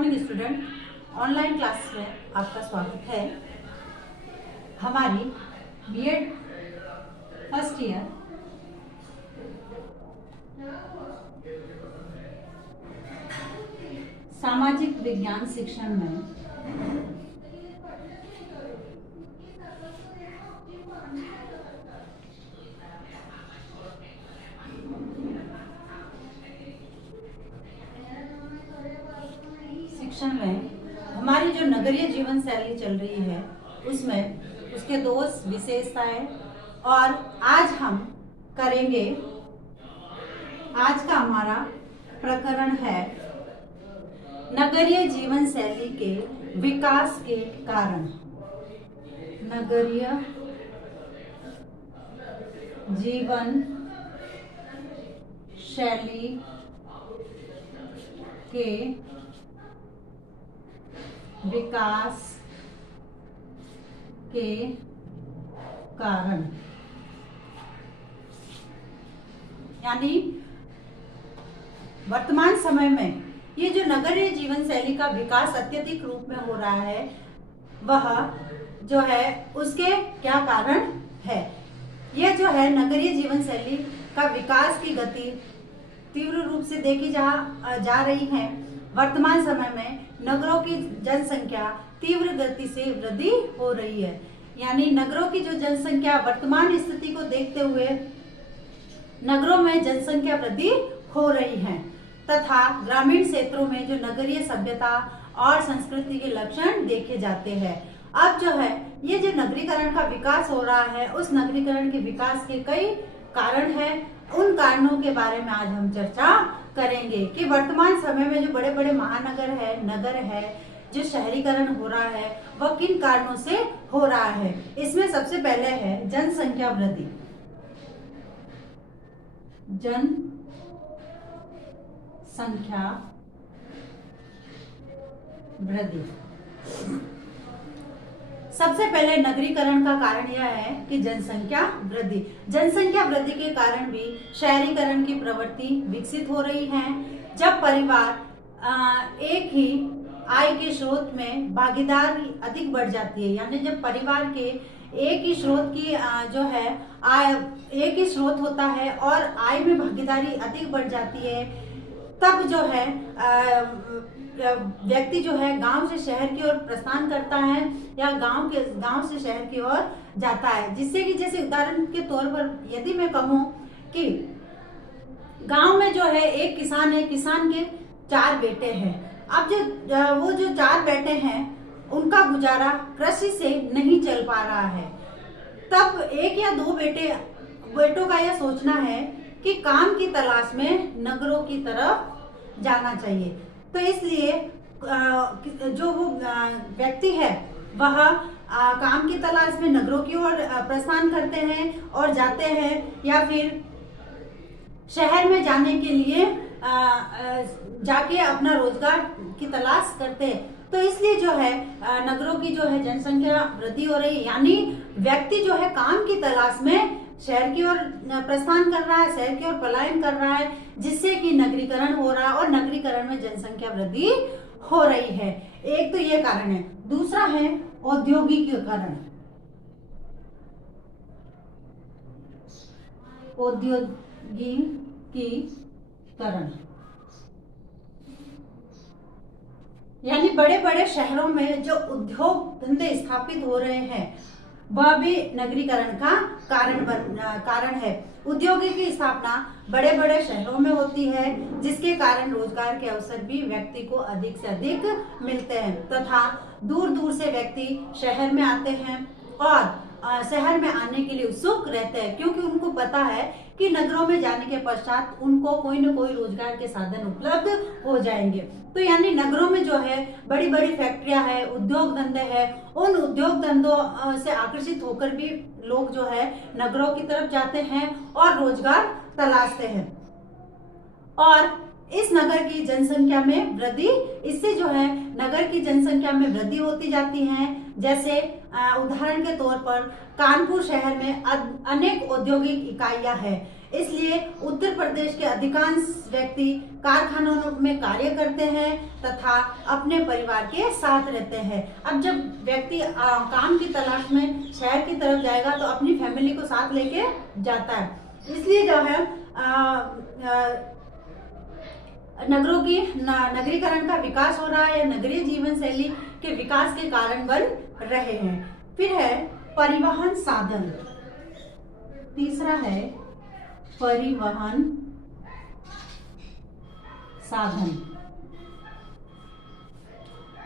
Morning student, online class में आपका स्वागत है। हमारी बीएड फर्स्ट ईयर सामाजिक विज्ञान शिक्षण में हमारी जो नगरीय जीवन शैली चल रही है उसमें उसके दो विशेषताएं और आज हम करेंगे। आज का हमारा प्रकरण है नगरीय जीवन शैली के विकास के कारण। नगरीय जीवन शैली के विकास के कारण, यानी वर्तमान समय में ये जो नगरीय जीवन शैली का विकास अत्यधिक रूप में हो रहा है वह जो है उसके क्या कारण है। यह जो है नगरीय जीवन शैली का विकास की गति तीव्र रूप से देखी जा रही है। वर्तमान समय में नगरों की जनसंख्या तीव्र गति से वृद्धि हो रही है, यानी नगरों की जो जनसंख्या वर्तमान स्थिति को देखते हुए नगरों में जनसंख्या वृद्धि हो रही है तथा ग्रामीण क्षेत्रों में जो नगरीय सभ्यता और संस्कृति के लक्षण देखे जाते हैं। अब जो है ये जो नगरीकरण का विकास हो रहा है उस नगरीकरण के विकास के कई कारण हैं। उन कारणों के बारे में आज हम चर्चा करेंगे कि वर्तमान समय में जो बड़े बड़े महानगर है, नगर है, जो शहरीकरण हो रहा है वह किन कारणों से हो रहा है। इसमें सबसे पहले है जनसंख्या वृद्धि। जनसंख्या वृद्धि सबसे पहले नगरीकरण का कारण यह है कि जनसंख्या वृद्धि के कारण भी शहरीकरण की प्रवृत्ति विकसित हो रही है। जब परिवार एक ही आय के स्रोत में भागीदारी अधिक बढ़ जाती है, यानी जब परिवार के एक ही स्रोत की जो है आय एक ही स्रोत होता है और आय में भागीदारी अधिक बढ़ जाती है, तब जो है व्यक्ति जो है गांव से शहर की ओर प्रस्थान करता है या गांव से शहर की ओर जाता है। जिससे कि जैसे उदाहरण के तौर पर यदि मैं कहूँ कि गांव में जो है एक किसान है, किसान के 4 बेटे हैं। अब वो जो 4 बेटे हैं उनका गुजारा कृषि से नहीं चल पा रहा है। तब 1 या 2 बेटों का यह सोचना है कि काम की तलाश में नगरों की तरफ जाना चाहिए। तो इसलिए जो वो व्यक्ति है वह काम की तलाश में नगरों की ओर प्रस्थान करते हैं और जाते हैं या फिर शहर में जाने के लिए जाके अपना रोजगार की तलाश करते हैं। तो इसलिए जो है नगरों की जो है जनसंख्या वृद्धि हो रही है, यानी व्यक्ति जो है काम की तलाश में शहर की ओर प्रस्थान कर रहा है, शहर की ओर पलायन कर रहा है, जिससे कि नगरीकरण हो रहा है और नगरीकरण में जनसंख्या वृद्धि हो रही है। एक तो ये कारण है। दूसरा है औद्योगिकीकरण। यानी बड़े बड़े शहरों में जो उद्योग धंधे स्थापित हो रहे हैं वह भी नगरीकरण का कारण है। उद्योगों की स्थापना बड़े बड़े शहरों में होती है, जिसके कारण रोजगार के अवसर भी व्यक्ति को अधिक से अधिक मिलते हैं तथा दूर दूर से व्यक्ति शहर में आते हैं और शहर में आने के लिए उत्सुक रहते हैं, क्योंकि उनको पता है कि नगरों में जाने के पश्चात उनको कोई न कोई रोजगार के साधन उपलब्ध हो जाएंगे। तो यानी नगरों में जो है बड़ी बड़ी फैक्ट्रियां है, उद्योग धंधे है, उन उद्योग धंधों से आकर्षित होकर भी लोग जो है नगरों की तरफ जाते हैं और रोजगार तलाशते हैं। और इस नगर की जनसंख्या में वृद्धि, इससे जो है नगर की जनसंख्या में वृद्धि होती जाती है। जैसे उदाहरण के तौर पर कानपुर शहर में अनेक औद्योगिक इकाइयां हैं। इसलिए उत्तर प्रदेश के अधिकांश व्यक्ति कारखानों में कार्य करते हैं तथा अपने परिवार के साथ रहते हैं। अब जब व्यक्ति काम की तलाश में शहर की तरफ जाएगा तो अपनी फैमिली को साथ लेके जाता है। इसलिए जो है नगरों की नगरीकरण का विकास हो रहा है या नगरीय जीवन शैली के विकास के कारण बन रहे हैं। फिर है परिवहन साधन। तीसरा है परिवहन साधन।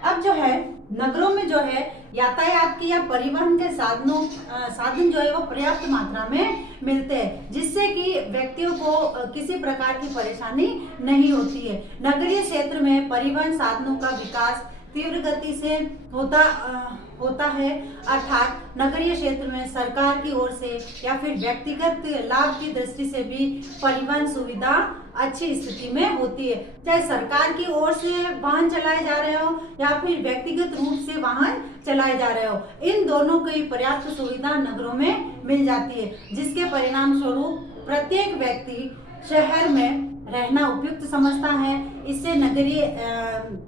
अब जो है नगरों में जो है यातायात की या परिवहन के साधन जो है वो पर्याप्त मात्रा में मिलते हैं, जिससे कि व्यक्तियों को किसी प्रकार की परेशानी नहीं होती है। नगरीय क्षेत्र में परिवहन साधनों का विकास तीव्र गति से होता है, अर्थात नगरीय क्षेत्र में सरकार की ओर से या फिर व्यक्तिगत लाभ की दृष्टि से भी परिवहन सुविधा अच्छी स्थिति में होती है। चाहे सरकार की ओर से वाहन चलाए जा रहे हो या फिर व्यक्तिगत रूप से वाहन चलाए जा रहे हो, इन दोनों की पर्याप्त सुविधा नगरों में मिल जाती है, जिसके परिणाम स्वरूप प्रत्येक व्यक्ति शहर में रहना उपयुक्त समझता है। इससे नगरीय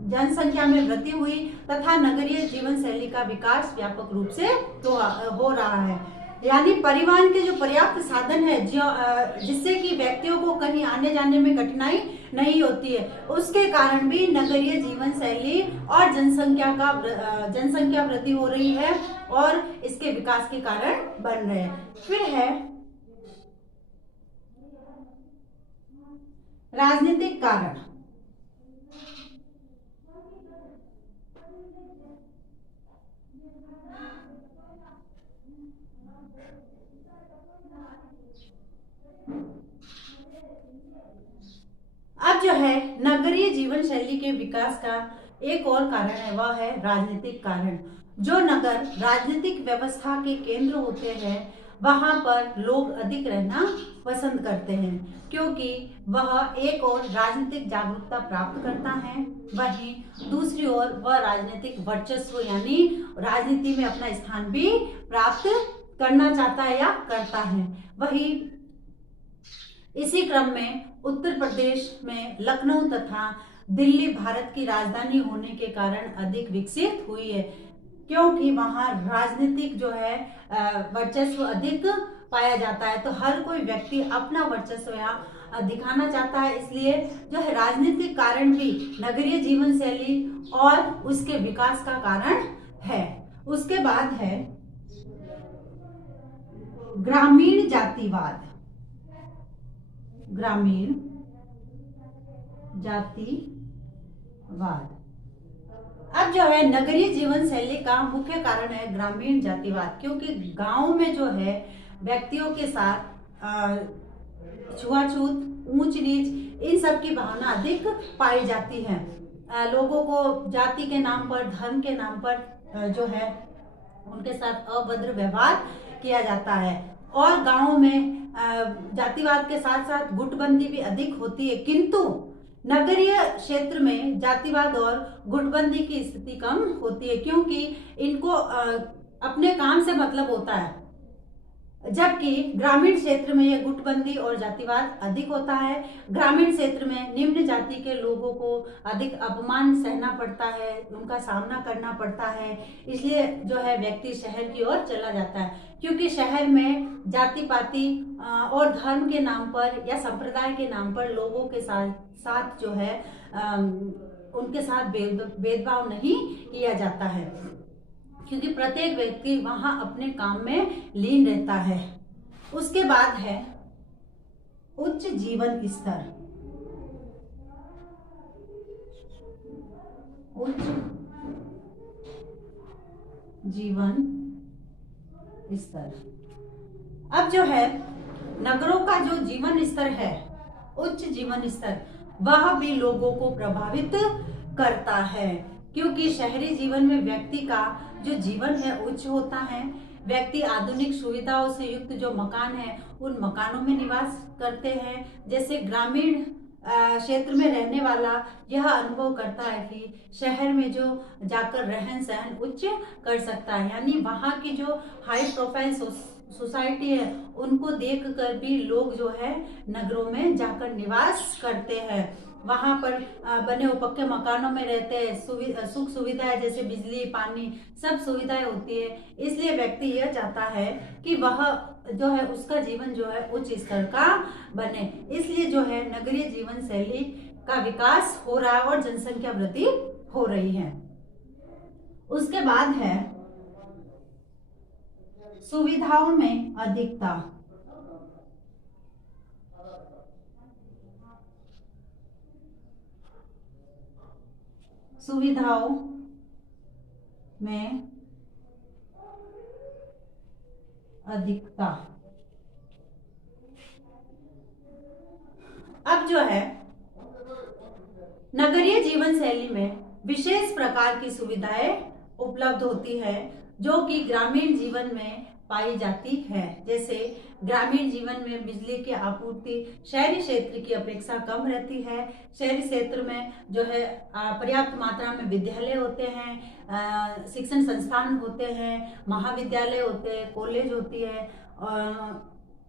जनसंख्या में वृद्धि हुई तथा नगरीय जीवन शैली का विकास व्यापक रूप से हो रहा है। यानी परिवहन के जो पर्याप्त साधन है जिससे कि व्यक्तियों को कहीं आने जाने में कठिनाई नहीं होती है, उसके कारण भी नगरीय जीवन शैली और जनसंख्या वृद्धि हो रही है और इसके विकास के कारण बन रहे हैं। फिर है राजनीतिक कारण। अब जो है नगरीय जीवन शैली के विकास का एक और कारण है, वह है राजनीतिक कारण। जो नगर राजनीतिक व्यवस्था के केंद्र होते हैं वहां पर लोग अधिक रहना पसंद करते हैं, क्योंकि वह एक और राजनीतिक जागरूकता प्राप्त करता है, वहीं दूसरी ओर वह राजनीतिक वर्चस्व यानी राजनीति में अपना स्थान भी प्राप्त करना चाहता है या करता है। वहीं इसी क्रम में उत्तर प्रदेश में लखनऊ तथा दिल्ली भारत की राजधानी होने के कारण अधिक विकसित हुई है, क्योंकि वहाँ राजनीतिक जो है वर्चस्व अधिक पाया जाता है, तो हर कोई व्यक्ति अपना वर्चस्व यहाँ दिखाना चाहता है। इसलिए जो है राजनीतिक कारण भी नगरीय जीवन शैली और उसके विकास का कारण है। उसके बाद है ग्रामीण जातिवाद। ग्रामीण जातिवाद। अब जो है नगरीय जीवन शैली का मुख्य कारण है ग्रामीण जातिवाद, क्योंकि गांव में जो है व्यक्तियों के साथ छुआछूत, ऊंच नीच इन सब की भावना अधिक पाई जाती है। लोगों को जाति के नाम पर, धर्म के नाम पर जो है उनके साथ अभद्र व्यवहार किया जाता है और गांव में जातिवाद के साथ साथ गुटबंदी भी अधिक होती है, किंतु नगरीय क्षेत्र में जातिवाद और गुटबंदी की स्थिति कम होती है, क्योंकि इनको अपने काम से मतलब होता है, जबकि ग्रामीण क्षेत्र में यह गुटबंदी और जातिवाद अधिक होता है। ग्रामीण क्षेत्र में निम्न जाति के लोगों को अधिक अपमान सहना पड़ता है, उनका सामना करना पड़ता है, इसलिए जो है व्यक्ति शहर की ओर चला जाता है, क्योंकि शहर में जाति पाति और धर्म के नाम पर या संप्रदाय के नाम पर लोगों के साथ जो है उनके साथ भेदभाव नहीं किया जाता है, क्योंकि प्रत्येक व्यक्ति वहां अपने काम में लीन रहता है। उसके बाद है उच्च जीवन स्तर। उच्च जीवन स्तर। अब जो है नगरों का जो जीवन स्तर है, उच्च जीवन स्तर, वह भी लोगों को प्रभावित करता है, क्योंकि शहरी जीवन में व्यक्ति का जो जीवन है उच्च होता है। व्यक्ति आधुनिक सुविधाओं से युक्त जो मकान है उन मकानों में निवास करते हैं। जैसे ग्रामीण क्षेत्र में रहने वाला यह अनुभव करता है कि शहर में जो जाकर रहन सहन उच्च कर सकता है, यानी वहाँ की जो हाई प्रोफाइल सोसाइटी है उनको देखकर भी लोग जो है नगरों में जाकर निवास करते हैं। वहां पर बने हुए पक्के मकानों में रहते हैं, सुख सुविधाएं जैसे बिजली पानी सब सुविधाएं होती है। इसलिए व्यक्ति यह चाहता है कि वह जो है उसका जीवन जो है उच्च स्तर का बने। इसलिए जो है नगरीय जीवन शैली का विकास हो रहा है और जनसंख्या वृद्धि हो रही है। उसके बाद है सुविधाओं में अधिकता। सुविधाओं में अधिकता। अब जो है नगरीय जीवन शैली में विशेष प्रकार की सुविधाएं उपलब्ध होती है जो कि ग्रामीण जीवन में पाई जाती है। जैसे ग्रामीण जीवन में बिजली की आपूर्ति शहरी क्षेत्र की अपेक्षा कम रहती है। शहरी क्षेत्र में जो है पर्याप्त मात्रा में विद्यालय होते हैं, शिक्षण संस्थान होते हैं, महाविद्यालय होते हैं, कॉलेज होती है,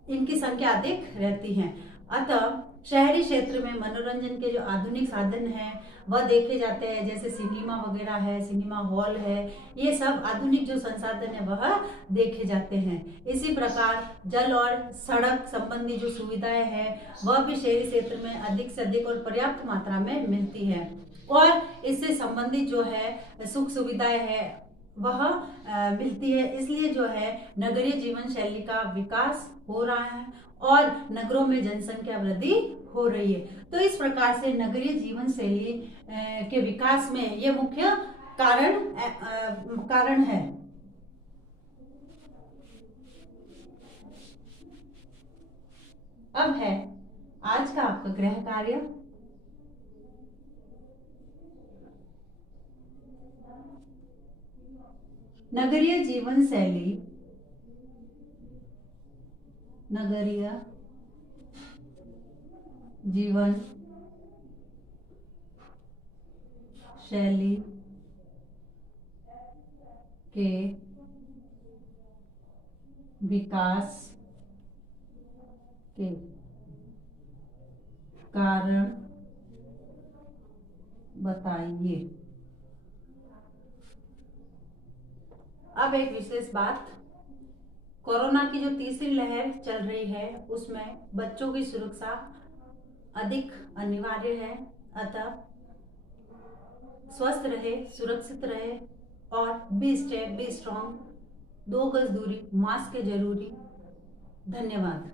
इनकी संख्या अधिक रहती है। अतः शहरी क्षेत्र में मनोरंजन के जो आधुनिक साधन हैं वह देखे जाते हैं, जैसे सिनेमा वगैरह है, सिनेमा हॉल है, ये सब आधुनिक जो संसाधन है वह देखे जाते हैं। इसी प्रकार जल और सड़क संबंधी जो सुविधाएं हैं वह भी शहरी क्षेत्र में अधिक से अधिक और पर्याप्त मात्रा में मिलती है। और इससे संबंधित जो है सुख सुविधाएं है वह मिलती है। इसलिए जो है नगरीय जीवन शैली का विकास हो रहा है और नगरों में जनसंख्या वृद्धि हो रही है। तो इस प्रकार से नगरीय जीवन शैली के विकास में ये मुख्य कारण है। अब है आज का आपका गृह कार्य। नगरीय जीवन शैली, नगरीय जीवन शैली के विकास के कारण बताइए। अब एक विशेष बात, कोरोना की जो तीसरी लहर चल रही है उसमें बच्चों की सुरक्षा अधिक अनिवार्य है। अतः स्वस्थ रहे, सुरक्षित रहे और बी स्ट्रॉन्ग, 2 गज दूरी, मास्क जरूरी। धन्यवाद।